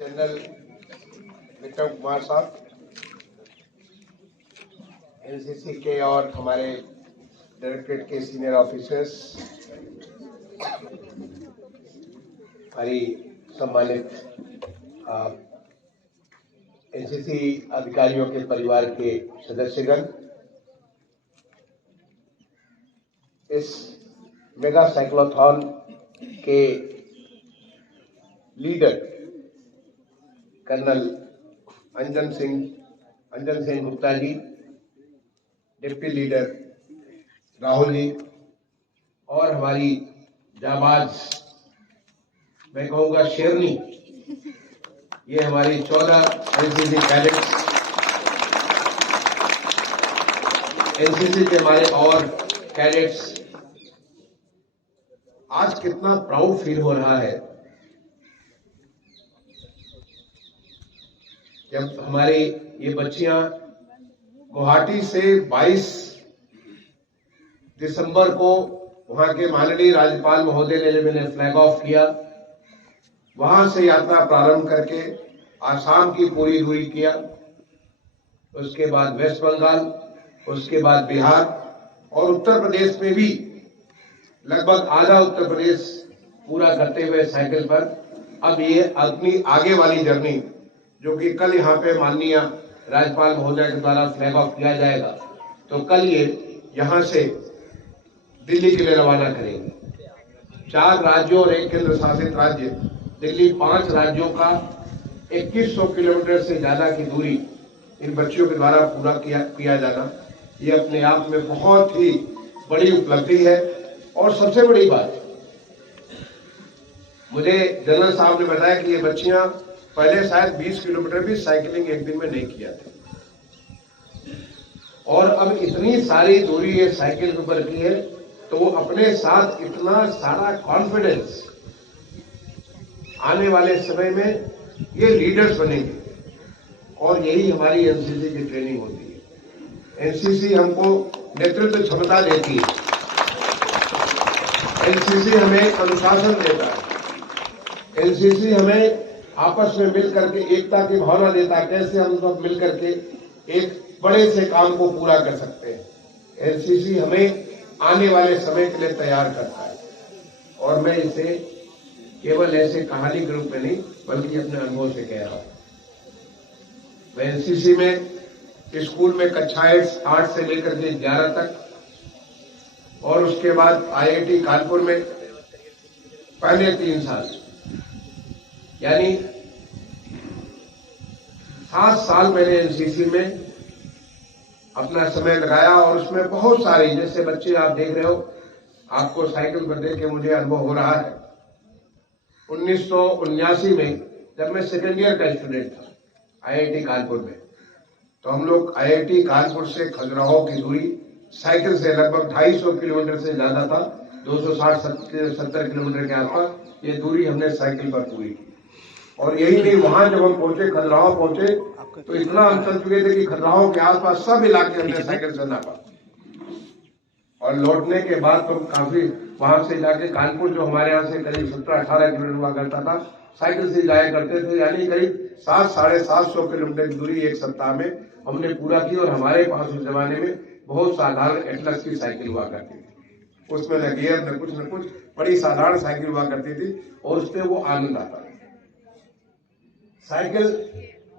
General Vikram Kumar साहब, NCC के और हमारे डायरेक्टरेट के सीनियर ऑफिसर्स, हमारी सम्मानित एनसीसी अधिकारियों के परिवार के सदस्यगण, इस मेगा साइक्लोथॉन के लीडर कर्नल अंजन सिंह गुप्ता जी, डिप्टी लीडर राहुल जी और हमारी जाबाज, मैं कहूँगा शेरनी, ये हमारी 14 एनसीसी कैडेट्स, एनसीसी के हमारे और कैडेट्स। आज कितना प्राउड फील हो रहा है जब हमारी ये बच्चियां गुवाहाटी से 22 दिसंबर को वहां के माननीय राज्यपाल महोदय ने जब इन्हें फ्लैग ऑफ किया, वहां से यात्रा प्रारंभ करके आसाम की पूरी दूरी किया, उसके बाद वेस्ट बंगाल, उसके बाद बिहार और उत्तर प्रदेश में भी लगभग आधा उत्तर प्रदेश पूरा करते हुए साइकिल पर अब ये अपनी आगे वाली जर्नी, जो कि कल यहाँ पे माननीय राज्यपाल महोदय के द्वारा फ्लैग ऑफ किया जाएगा, तो कल ये यहाँ से दिल्ली के लिए रवाना करेंगे। 4 राज्यों और 1 केंद्र शासित राज्य दिल्ली, 5 राज्यों का 2100 किलोमीटर से ज्यादा की दूरी इन बच्चियों के द्वारा पूरा किया जाना, ये अपने आप में बहुत ही बड़ी उपलब्धि है। और सबसे बड़ी बात, मुझे जनरल साहब ने बताया कि ये बच्चियां पहले शायद 20 किलोमीटर भी साइकिलिंग एक दिन में नहीं किया था, और अब इतनी सारी दूरी ये साइकिल के ऊपर की है, तो वो अपने साथ इतना सारा कॉन्फिडेंस, आने वाले समय में ये लीडर्स बनेंगे। और यही हमारी एनसीसी की ट्रेनिंग होती है। एनसीसी हमको नेतृत्व क्षमता देती है, एनसीसी हमें अनुशासन देता है, एनसीसी हमें आपस में मिल करके एकता की भावना देता है, कैसे हम सब मिल करके एक बड़े से काम को पूरा कर सकते हैं। एनसीसी हमें आने वाले समय के लिए तैयार करता है। और मैं इसे केवल ऐसे कहानी के रूप में नहीं, बल्कि अपने अनुभव से कह रहा हूं। मैं एनसीसी में स्कूल में कक्षाएं 8 से लेकर के 11 तक, और उसके बाद आईआईटी कानपुर में पहले 3 साल, यानी 7 साल मैंने एनसीसी में अपना समय लगाया। और उसमें बहुत सारे, जैसे बच्चे आप देख रहे हो, आपको साइकिल पर देख के मुझे अनुभव हो रहा है। 1979 में जब मैं सेकेंड ईयर का स्टूडेंट था आईआईटी कानपुर में, तो हम लोग आईआईटी कानपुर से खजुराहो की दूरी साइकिल से लगभग 250 किलोमीटर से ज्यादा था, 260-70 किलोमीटर के आसपास ये दूरी हमने साइकिल पर पूरी की। और यही नहीं, वहां जब हम पहुंचे, खजुराहो पहुंचे, तो इतना हम चल चुके थे कि खजुराहो के आसपास सब इलाके हमने साइकिल से नापा। और लौटने के बाद तो काफी, वहां से जाके कानपुर, जो हमारे यहाँ से करीब 17-18 किलोमीटर हुआ करता था, साइकिल से जाया करते थे, यानी करीब 700-750 किलोमीटर की दूरी एक सप्ताह में हमने पूरा की। और हमारे पास उस जमाने में बहुत साधारण एटलस की साइकिल हुआ करती थी, उसमें न गियर न कुछ, बड़ी साधारण साइकिल हुआ करती थी, और उसमें वो आनंद आता था। साइकिल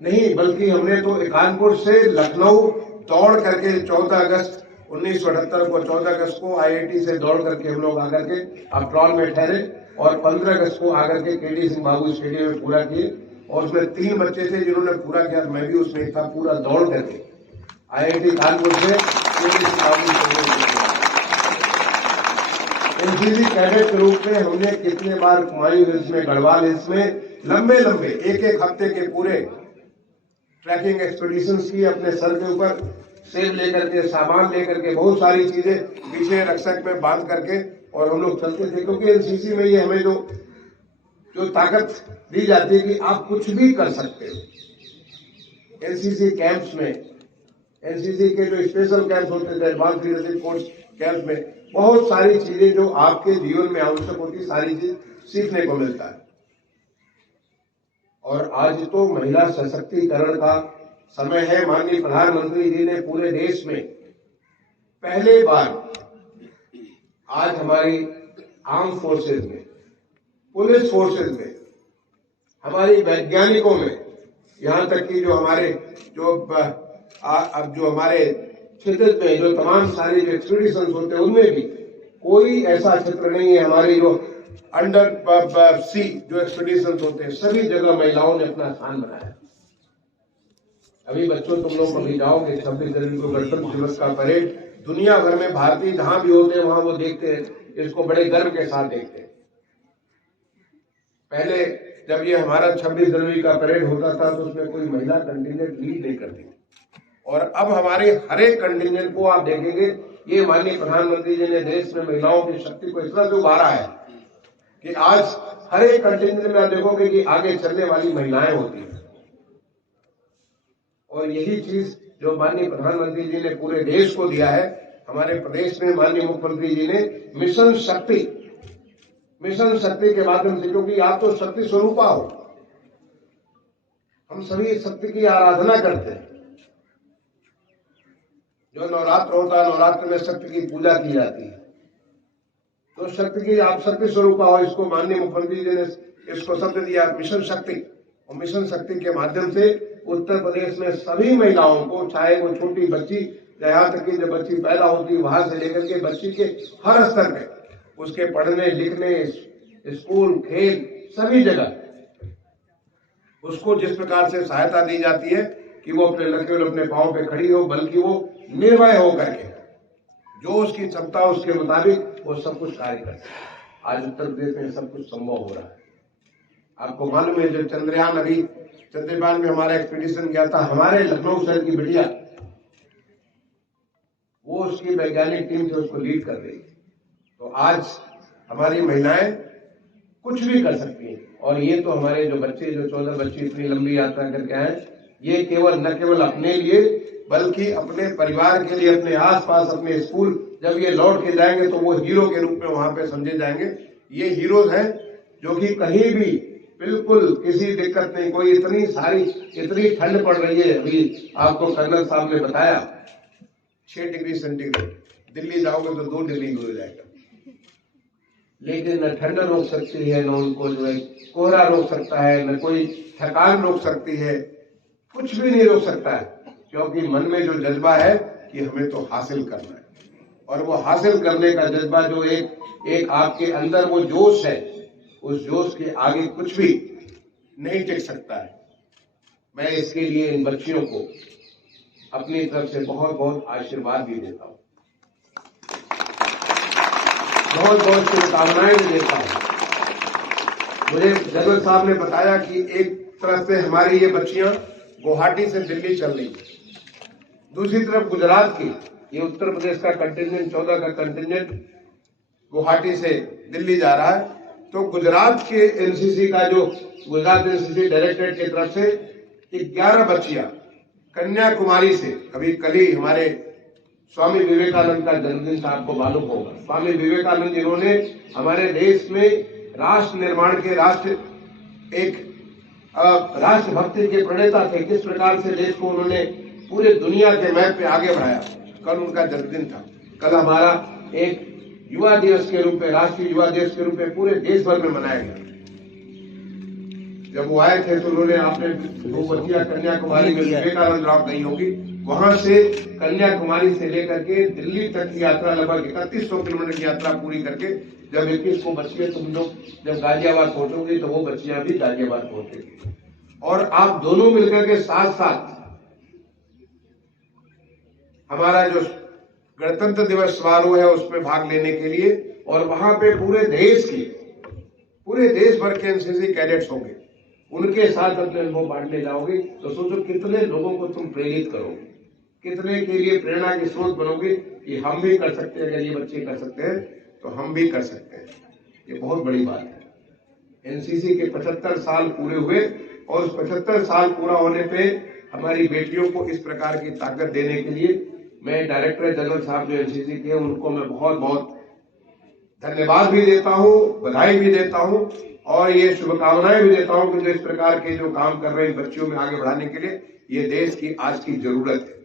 नहीं, बल्कि हमने तो कानपुर से लखनऊ दौड़ करके 14 अगस्त 1978 को, 14 अगस्त को आईआईटी से दौड़ करके हम लोग आकर के अपट्रॉल में ठहरे, और 15 अगस्त को आकर के केडी सिंह बाबू स्टेडियम में पूरा किए। और उसमें 3 बच्चे थे जिन्होंने पूरा किया, मैं भी उसमें था, पूरा दौड़ करके आईआईटी कानपुर से केडी सिंह बाबू स्टेडियम। एनसीसी कैडेट के रूप में हमने कितने बार कुमायूं हिल्स में, गढ़वाल हिल्स में लंबे एक हफ्ते के पूरे ट्रैकिंग एक्सपीडिशंस की, अपने सर के ऊपर सेब लेकर के, सामान लेकर के, बहुत सारी चीजें पीछे रक्षक में बांध करके, और हम लोग चलते थे। क्योंकि एनसीसी में ये हमें जो ताकत दी जाती है कि आप कुछ भी कर सकते हो। एनसीसी कैंप्स में, एनसीसी के जो स्पेशल कैंप्स होते थे, एडवांस लीडरशिप कोर्स कैंप में, बहुत सारी चीजें जो आपके जीवन में आवश्यक होती, सारी चीज सीखने को मिलता है। और आज तो महिला सशक्तिकरण का समय है। माननीय प्रधानमंत्री जी ने पूरे देश में पहले बार आज हमारी आर्म फोर्सेज में, पुलिस फोर्सेज में, हमारी वैज्ञानिकों में, यहाँ तक कि जो हमारे अब हमारे क्षेत्र में जो तमाम सारी जो एक्सपीडिशंस होते हैं उनमें भी कोई ऐसा क्षेत्र नहीं है। हमारी जो अंडर सी जो एक्सपीडिशंस होते हैं सभी जगह महिलाओं ने अपना स्थान बनाया। अभी बच्चों तुम लोग कभी जाओगे 26 जनवरी को गणतंत्र दिवस का परेड दुनिया भर में भारतीय जहां भी होते हैं वहां वो देखते हैं, इसको बड़े गर्व के साथ देखते हैं। पहले जब ये हमारा 26 जनवरी का परेड होता था तो उसमें कोई महिला कंटिजेंट लीड नहीं करती, और अब हमारे हर एक कंटिजेंट को आप देखेंगे, ये माननीय प्रधानमंत्री जी ने देश में महिलाओं की शक्ति को इस तरह से उभारा है कि आज हर एक कंटिजेंट में आप देखोगे कि आगे चलने वाली महिलाएं होती हैं। और यही चीज जो माननीय प्रधानमंत्री जी ने पूरे देश को दिया है, हमारे प्रदेश में माननीय मुख्यमंत्री जी ने मिशन शक्ति के माध्यम से, क्योंकि आप तो शक्ति स्वरूपा हो, हम सभी शक्ति की आराधना करते हैं। जो नवरात्र होता है, नवरात्र में शक्ति की पूजा की जाती है, तो शक्ति की आप शक्ति स्वरूपा हो, इसको माननीय मुख्यमंत्री जी ने इसको शब्द दिया मिशन शक्ति। और मिशन शक्ति के माध्यम से उत्तर प्रदेश में सभी महिलाओं को, चाहे वो छोटी बच्ची, यहाँ तक कि जब बच्ची पैदा होती है वहां से लेकर के बच्ची के हर स्तर पे उसके पढ़ने लिखने, स्कूल, खेल, सभी जगह उसको जिस प्रकार से सहायता दी जाती है कि वो न केवल अपने पांव पे खड़ी हो, बल्कि वो निर्भय होकर के जो उसकी क्षमता उसके मुताबिक वो सब कुछ कार्य करती है। आज उत्तर प्रदेश में सब कुछ संभव हो रहा है। आपको मालूम है, जो चंद्रयान में हमारा एक्सपीडिशन गया था, हमारे लखनऊ शहर की बिटिया वो उसकी वैज्ञानिक टीम से उसको लीड कर रही है। तो आज हमारी महिलाएं कुछ भी कर सकती हैं। और ये तो हमारे जो बच्चे, जो 14 बच्चे इतनी लंबी यात्रा करके आए, ये न केवल अपने लिए बल्कि अपने परिवार के लिए, अपने आसपास, अपने स्कूल, जब ये लौट के जाएंगे तो वो हीरो के रूप में वहां पे समझे जाएंगे। ये हीरोज हैं जो कि कहीं भी बिल्कुल किसी दिक्कत नहीं, कोई इतनी ठंड पड़ रही है, अभी आपको कर्नल साहब ने बताया 6 डिग्री सेंटीग्रेड, दिल्ली जाओगे तो 2 डिग्री हो जाएगा, लेकिन न ठंड रोक सकती है, न उनको जो है कोहरा रोक सकता है, न कोई थकान रोक सकती है, कुछ भी नहीं रोक सकता है, क्योंकि मन में जो जज्बा है कि हमें तो हासिल करना है। और वो हासिल करने का जज्बा जो एक आपके अंदर वो जोश है, उस जोश के आगे कुछ भी नहीं टिक सकता है। मैं इसके लिए इन बच्चियों को अपनी तरफ से बहुत बहुत आशीर्वाद भी देता हूं, बहुत बहुत शुभकामनाएं भी देता हूं। मुझे जनरल साहब ने बताया कि एक तरफ से हमारी ये बच्चियां गुवाहाटी से दिल्ली चल रही है, दूसरी तरफ गुजरात की, ये उत्तर प्रदेश का कंटिजेंट 14 का कंटिजेंट गुवाहाटी से दिल्ली जा रहा है। तो गुजरात के एनसीसी का जो गुजरात एनसीसी डायरेक्टरेट की तरफ से 11 बच्चियां कन्याकुमारी से, अभी कल ही हमारे स्वामी विवेकानंद का जन्मदिन था, आपको मालूम होगा। स्वामी विवेकानंद जिन्होंने हमारे देश में राष्ट्र निर्माण के राष्ट्रभक्ति के प्रणेता थे, किस प्रकार से देश को उन्होंने पूरे दुनिया के मैप पे आगे बढ़ाया। कल उनका जन्मदिन था। कल हमारा एक युवा दिवस के रूप में, राष्ट्रीय युवा दिवस के रूप में पूरे देश भर में मनाया गया। जब वो आए थे तो उन्होंने, आपने 2 बच्चियां कन्याकुमारी में विवेकानंद ड्रॉप गई होगी, वहां से कन्याकुमारी से लेकर के दिल्ली तक की यात्रा, लगभग 3100 किलोमीटर की यात्रा पूरी करके जब 21 को बच्चियां, तुम लोग जब गाजियाबाद पहुंचोगी तो वो बच्चियां भी गाजियाबाद पहुंचेगी। और आप दोनों मिलकर के साथ साथ हमारा जो गणतंत्र दिवस समारोह है उसमें भाग लेने के लिए, और वहां पे पूरे देश भर के एनसीसी कैडेट्स होंगे, उनके साथ अपने अनुभव बांटने जाओगे। तो सोचो कितने लोगों को तुम प्रेरित करोगे, कितने के लिए प्रेरणा की स्रोत बनोगे कि हम भी कर सकते हैं। अगर ये बच्चे कर सकते हैं तो हम भी कर सकते हैं। ये बहुत बड़ी बात है। एनसीसी के 75 साल पूरे हुए, और उस 75 साल पूरा होने पे हमारी बेटियों को इस प्रकार की ताकत देने के लिए मैं डायरेक्टर जनरल साहब जो एनसीसी के, उनको मैं बहुत बहुत धन्यवाद भी देता हूं, बधाई भी देता हूं। और ये शुभकामनाएं भी देता हूं कि जो इस प्रकार के जो काम कर रहे हैं बच्चियों में आगे बढ़ाने के लिए, ये देश की आज की जरूरत है।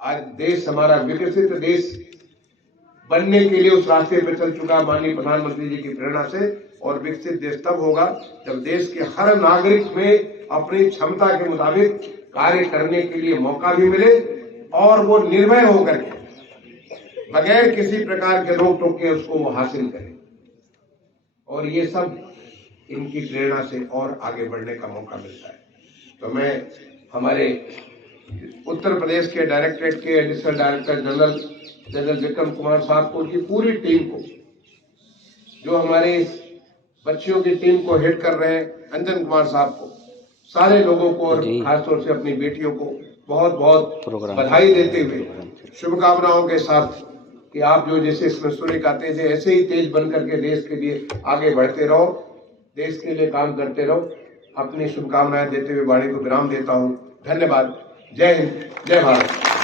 आज देश हमारा विकसित देश बनने के लिए उस रास्ते पर चल चुका माननीय प्रधानमंत्री जी की प्रेरणा से। और विकसित देश तब होगा जब देश के हर नागरिक में अपनी क्षमता के मुताबिक कार्य करने के लिए मौका भी मिले और वो निर्भय होकर के बगैर किसी प्रकार के रोक टोक के उसको वो हासिल करे। और ये सब इनकी प्रेरणा से और आगे बढ़ने का मौका मिलता है। तो मैं हमारे उत्तर प्रदेश के डायरेक्टरेट के additional director general Vikram Kumar साहब को, उनकी पूरी टीम को, जो हमारे बच्चियों की टीम को हेड कर रहे हैं अंजन कुमार साहब को, सारे लोगों को और खासतौर से अपनी बेटियों को बहुत बहुत बधाई देते हुए शुभकामनाओं के साथ कि आप जो जैसे इसमें सूर्य गाते थे ऐसे ही तेज बनकर के देश के लिए आगे बढ़ते रहो, देश के लिए काम करते रहो। अपनी शुभकामनाएं देते हुए वाणी को विराम देता हूं। धन्यवाद। जय हिंद, जय भारत।